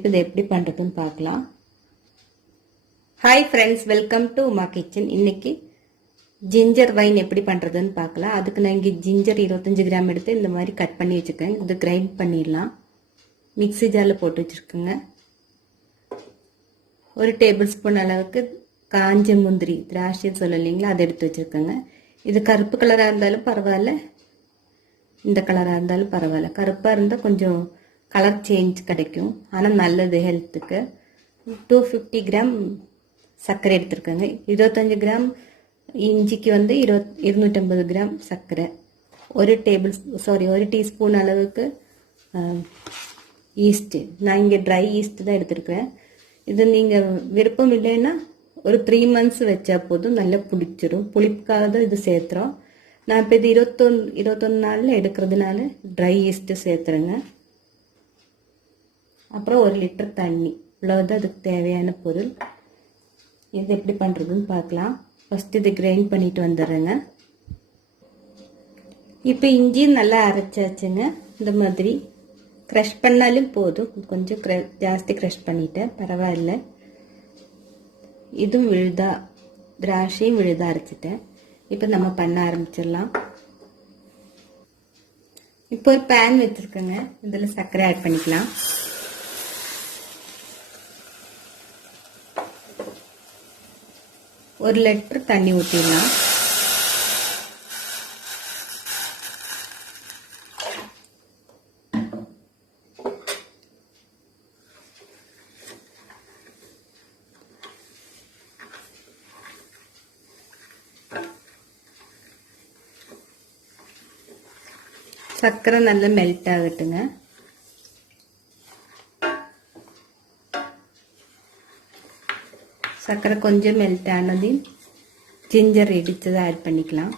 இப்போ இதை எப்படி பண்ணுறதுன்னு பார்க்கலாம். Hi friends, welcome to Uma kitchen. இன்னைக்கு ஜிஞ்சர் வைன் எப்படி பண்ணுறதுன்னு பார்க்கலாம். அதுக்கு நான் இங்கே ஜிஞ்சர் 25 கிராம் எடுத்து இந்த மாதிரி கட் பண்ணி வச்சுருக்கேன். இது கிரைண்ட் பண்ணிடலாம். மிக்ஸி ஜாரில் போட்டு வச்சுருக்கேங்க. ஒரு டேபிள் ஸ்பூன் அளவுக்கு காஞ்ச முந்திரி, திராட்சை சொல்லலைங்களா, அதை எடுத்து வச்சுருக்கேங்க. இது கருப்பு கலராக இருந்தாலும் பரவாயில்ல, இந்த கலராக இருந்தாலும் பரவாயில்ல. கருப்பாக இருந்தால் கொஞ்சம் கலர் சேஞ்ச் கிடைக்கும், ஆனால் நல்லது ஹெல்த்துக்கு. 250 கிராம் சர்க்கரை எடுத்துருக்கேங்க. 25 கிராம் இஞ்சிக்கு வந்து 250 கிராம் சர்க்கரை. ஒரு டீஸ்பூன் அளவுக்கு ஈஸ்ட்டு. நான் இங்கே ட்ரை ஈஸ்ட் தான் எடுத்துருக்கிறேன். இது நீங்கள் விருப்பம் இல்லைன்னா ஒரு 3 months வச்சா போதும், நல்லா புளிச்சிடும். புளிப்புக்காக தான் இது சேர்த்துறோம். நான் இப்போ இது 21 நாளில் எடுக்கிறதுனால ட்ரை ஈஸ்ட்டு சேர்த்துறேங்க. அப்புறம் 1 லிட்டர் தண்ணி, இவ்வளோதான் அதுக்கு தேவையான பொருள். இது எப்படி பண்ணுறதுன்னு பார்க்கலாம். ஃபஸ்ட்டு இது கிரைண்ட் பண்ணிட்டு வந்துடுறேங்க. இப்போ இஞ்சி நல்லா அரைச்சாச்சுங்க. இந்த மாதிரி க்ரஷ் பண்ணாலும் போதும், கொஞ்சம் ஜாஸ்தி க்ரஷ் பண்ணிட்டேன், பரவாயில்ல. இதுவும் விழுதா, திராட்சையும் விழுதா அரைச்சிட்டேன். இப்போ நம்ம பண்ண ஆரம்பிச்சிடலாம். இப்போ ஒரு பேன் வச்சுருக்கேங்க. இதில் சர்க்கரை ஆட் பண்ணிக்கலாம். ஒரு லிட்டர் தண்ணி ஊற்றிடலாம். சர்க்கரை நல்லா மெல்ட் ஆகட்டுங்க. சர்க்கரை கொஞ்சம் மெல்ட் ஆனதையும் ஜிஞ்சர் இடிச்சதை ஆட் பண்ணிக்கலாம்.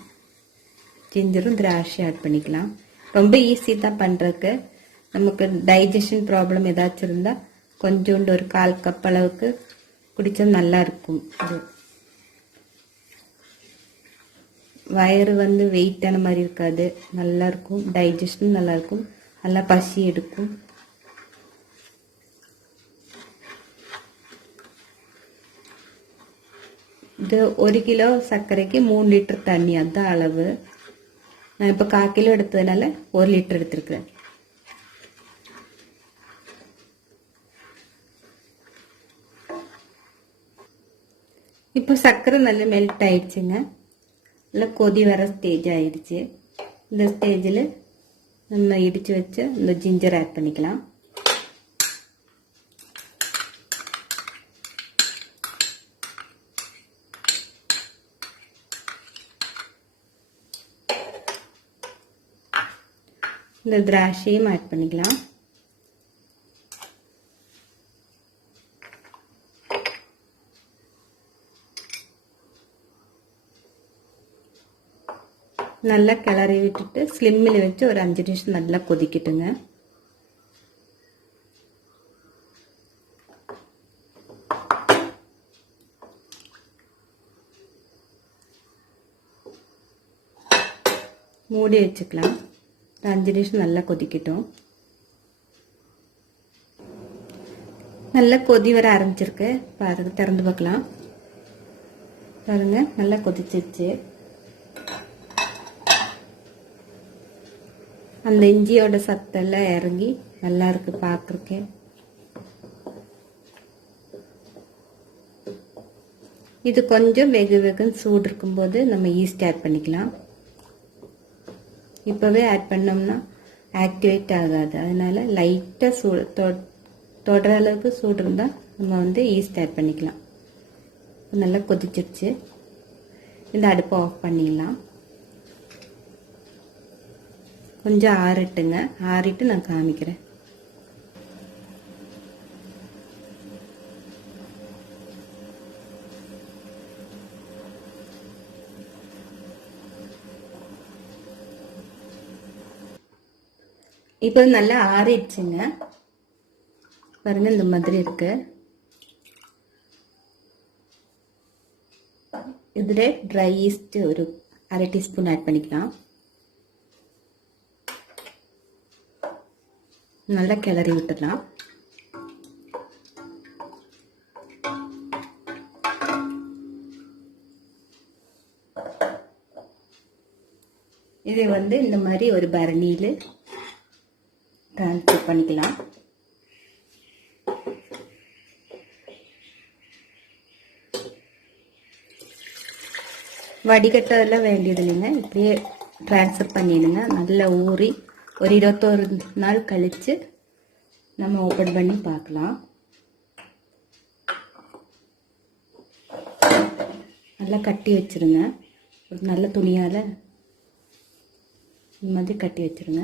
ஜிஞ்சரும் திராட்சை ஆட் பண்ணிக்கலாம். ரொம்ப ஈஸி தான் பண்ணுறதுக்கு. நமக்கு டைஜஷன் ப்ராப்ளம் ஏதாச்சும் இருந்தால் கொஞ்சோண்டு ஒரு 1/4 கப் அளவுக்கு குடித்தா நல்லா இருக்கும். இது வயிறு வந்து வெயிட்டான மாதிரி இருக்காது, நல்லா இருக்கும். டைஜஷனும் நல்லா இருக்கும், நல்லா பசி எடுக்கும். இது 1 கிலோ சர்க்கரைக்கு 3 லிட்டர் தண்ணி, அதுதான் அளவு. நான் இப்போ 1/4 கிலோ எடுத்ததுனால 1 லிட்டர் எடுத்துருக்கிறேன். இப்போ சர்க்கரை நல்லா மெல்ட் ஆயிடுச்சுங்க. நல்லா கொதி வர ஸ்டேஜ் ஆயிடுச்சு. இந்த ஸ்டேஜில் நம்ம இடித்து வச்ச இந்த ஜிஞ்சர் ஆட் பண்ணிக்கலாம். இந்த திராட்சையும் ஆட் பண்ணிக்கலாம். நல்லா கிளறி விட்டுட்டு ஸ்லிம்மில் வச்சு ஒரு 5 நிமிஷம் நல்லா கொதிக்கட்டுங்க. மூடி வச்சுக்கலாம். 5 நிமிஷம் நல்லா கொதிக்கட்டும். நல்லா கொதி வர ஆரம்பிச்சிருக்கு பாருங்க. திறந்து பார்க்கலாம். பாருங்க, நல்லா கொதிச்சிருச்சு. அந்த இஞ்சியோட சத்தெல்லாம் இறங்கி நல்லா இருக்கு பார்க்குறக்கு. இது கொஞ்சம் வெகுன்னு சூடு இருக்கும்போது நம்ம ஈஸ்ட் ஆட் பண்ணிக்கலாம். இப்போவே ஆட் பண்ணோம்னா ஆக்டிவேட் ஆகாது, அதனால லைட்டாக சூடு தொடுற அளவுக்கு சூடு இருந்தால் நம்ம வந்து ஈஸ்ட் ஆட் பண்ணிக்கலாம். நல்லா கொதிச்சிருச்சு. இந்த அடுப்பை ஆஃப் பண்ணிடலாம். கொஞ்சம் ஆறட்டுங்க. ஆறிட்டு நான் காமிக்கிறேன். இப்போ நல்லா ஆறிடுச்சுங்க. பாருங்க, இந்த மாதிரி இருக்கு. இதில் ட்ரை ஈஸ்ட் ஒரு 1/2 டீஸ்பூன் ஆட் பண்ணிக்கலாம். நல்லா கிளறி விட்டுடலாம். இதை வந்து இந்த மாதிரி ஒரு பரணியில் ட்ரான்ஸ்ஃபர் பண்ணிக்கலாம். வடிகட்டெல்லாம் வேண்டியது இல்லைங்க, இப்படியே ட்ரான்ஸ்ஃபர் பண்ணிடுங்க. நல்லா ஊறி ஒரு 21 நாள் கழித்து நம்ம ஓப்பன் பண்ணி பார்க்கலாம். நல்லா கட்டி வச்சுருங்க. ஒரு நல்ல துணியால் இந்த மாதிரி கட்டி வச்சுருங்க.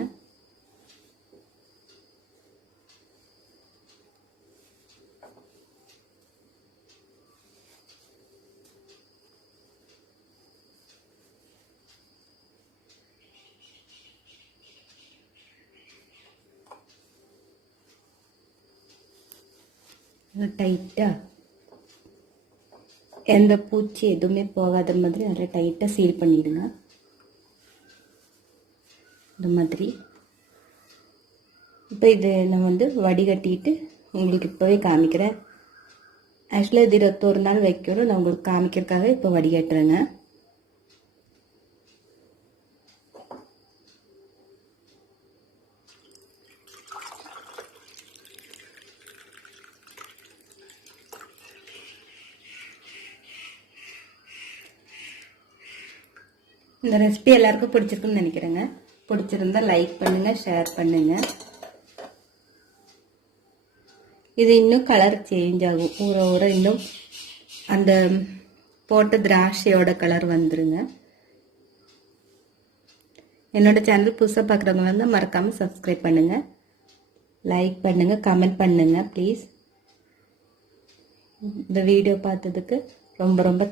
டைட்டாக எந்த பூச்சி எதுவுமே போகாத மாதிரி நல்லா டைட்டாக சீல் பண்ணிடுங்க. இந்த மாதிரி இப்போ இது நான் வந்து வடிகட்டிட்டு உங்களுக்கு இப்போவே காமிக்கிறேன். ஆக்சுவலாக இது 21 நாள் வைக்கணும், நான் உங்களுக்கு காமிக்கிறதுக்காக இப்போ வடிகட்டுறேங்க. இந்த ரெசிபி எல்லாருக்கும் பிடிச்சிருக்குன்னு நினைக்கிறேங்க. பிடிச்சிருந்தா லைக் பண்ணுங்க, ஷேர் பண்ணுங்க. இது இன்னும் கலர் சேஞ்ச் ஆகும், ஊற ஊற இன்னும் அந்த போட்ட திராட்சையோட கலர் வந்துருங்க. என்னோட சேனல் புதுசாக பார்க்குறவங்க வந்து மறக்காமல் சப்ஸ்கிரைப் பண்ணுங்க, லைக் பண்ணுங்க, கமெண்ட் பண்ணுங்க ப்ளீஸ். இந்த வீடியோ பார்த்ததுக்கு ரொம்ப ரொம்ப